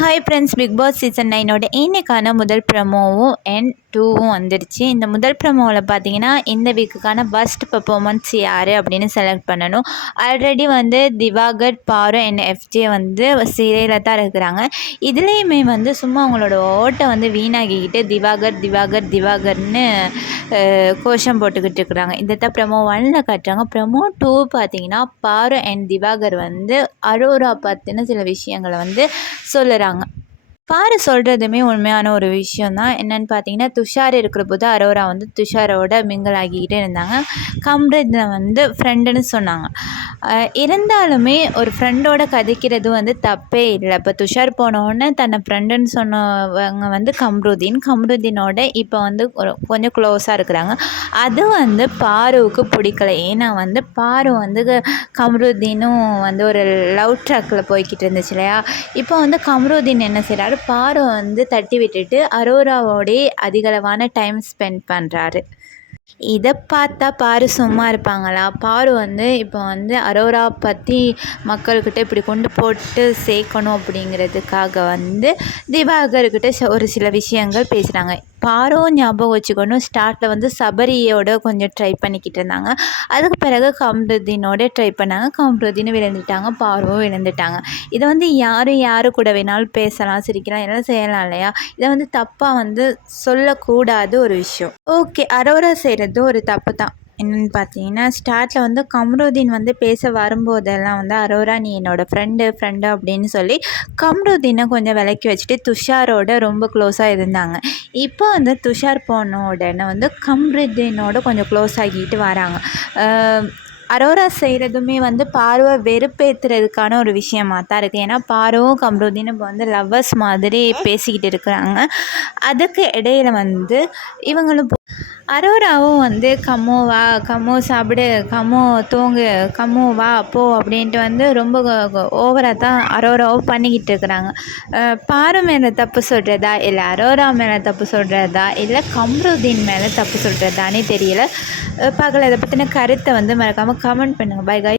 Hi friends, big boss season 9 இன்னைக்கான முதல் ப்ரமோவும் என் 2வும் வந்துடுச்சு. இந்த முதல் ப்ரமோவில் பார்த்தீங்கன்னா இந்த வீக்குக்கான பெஸ்ட் பெர்ஃபார்மன்ஸ் யார் அப்படின்னு செலக்ட் பண்ணணும். ஆல்ரெடி திவாகர், பாரு அண்ட் எஃப்ஜே சீரியலில் தான் இருக்கிறாங்க. இதுலேயுமே சும்மா அவங்களோட ஓட்டை வீணாகிக்கிட்டு திவாகர்னு கோஷம் போட்டுக்கிட்டு இருக்கிறாங்க. இதை தான் ப்ரமோ 1ல் காட்டுறாங்க. ப்ரமோ 2 பார்த்தீங்கன்னா பாரு அண்ட் திவாகர் அரோரா பற்றின சில விஷயங்களை சொல்லுறாங்க. பாரு சொல்கிறதுமே உண்மையான ஒரு விஷயந்தான். என்னென்னு பார்த்தீங்கன்னா, துஷார் இருக்கிற போது அரோரா துஷாரோட மிங்கிள் ஆகிக்கிட்டே இருந்தாங்க. கம்ரித் ஃப்ரெண்டுன்னு சொன்னாங்க. இருந்தாலுமே ஒரு ஃப்ரெண்டோட கதைக்கிறது தப்பே இல்லை. இப்போ துஷார் போனோடனே தன்னை ஃப்ரெண்டுன்னு சொன்னவங்க கம்ருதீனோட இப்போ கொஞ்சம் க்ளோஸாக இருக்கிறாங்க. அது பாருவுக்கு பிடிக்கல. ஏன்னா பாரு கம்ருதீனும் ஒரு லவ் ட்ராக்கில் போய்கிட்டு இருந்துச்சு இல்லையா. இப்போ கம்ருதீன் என்ன செய்கிறாரு, பாரு தட்டி விட்டுட்டு அரோராவோடே அதிகளவான டைம் ஸ்பெண்ட் பண்ணுறாரு. இதை பார்த்தா பாரு சும்மா இருப்பாங்களா? பாரு இப்போ அரோரா பற்றி மக்கள்கிட்ட இப்படி கொண்டு போட்டு சேர்க்கணும் அப்படிங்கிறதுக்காக திவாகர்கிட்ட ஒரு சில விஷயங்கள் பேசுகிறாங்க. பாரும் ஞாபகம் வச்சுக்கணும், ஸ்டார்ட்டில் சபரியோட கொஞ்சம் ட்ரை பண்ணிக்கிட்டு இருந்தாங்க. அதுக்கு பிறகு கம்ருதீனோட ட்ரை பண்ணாங்க. கம்ருதீன் விழுந்துட்டாங்க, பாருவும் விழுந்துட்டாங்க. இதை யார் கூட வேணாலும் பேசலாம், சிரிக்கலாம், எல்லாம் செய்யலாம் இல்லையா. இதை தப்பாக சொல்லக்கூடாது ஒரு விஷயம். ஓகே, அரோரா செய்கிறது ஒரு தப்பு தான். என்னென்னு பார்த்தீங்கன்னா, ஸ்டார்ட்டில் கம்ருதீன் பேச வரும்போதெல்லாம் அரோரா நீ என்னோடய ஃப்ரெண்டு அப்படின்னு சொல்லி கம்ருதீனை கொஞ்சம் விலக்கி வச்சுட்டு துஷாரோட ரொம்ப க்ளோஸாக இருந்தாங்க. இப்போ துஷார் போன உடனே கம்ருதீனோட கொஞ்சம் க்ளோஸ் ஆகிட்டு வராங்க. அரோரா செய்கிறதுமே பார்வை வெறுப்பேற்றுறதுக்கான ஒரு விஷயமாக தான் இருக்குது. ஏன்னா பாருவும் கம்ருதீனும் இப்போ லவ்வர்ஸ் மாதிரி பேசிக்கிட்டு இருக்கிறாங்க. அதுக்கு இடையில் இவங்களும் அரோராவும் கம்மோ வா, கம்மோ சாப்பிடு, கம்மோ தூங்கு, கம்மோ வா போ அப்படின்ட்டு ரொம்ப ஓவராக தான் அரோராவும் பண்ணிக்கிட்டு இருக்கிறாங்க. பாரு மேலே தப்பு சொல்கிறதா, இல்லை அரோரா மேலே தப்பு சொல்கிறதா, இல்லை கம்ருதீன் மேலே தப்பு சொல்கிறதானே தெரியல. பார்க்கல. இதை பற்றின கருத்தை மறக்காமல் கமெண்ட் பண்ணுங்கள். By guys.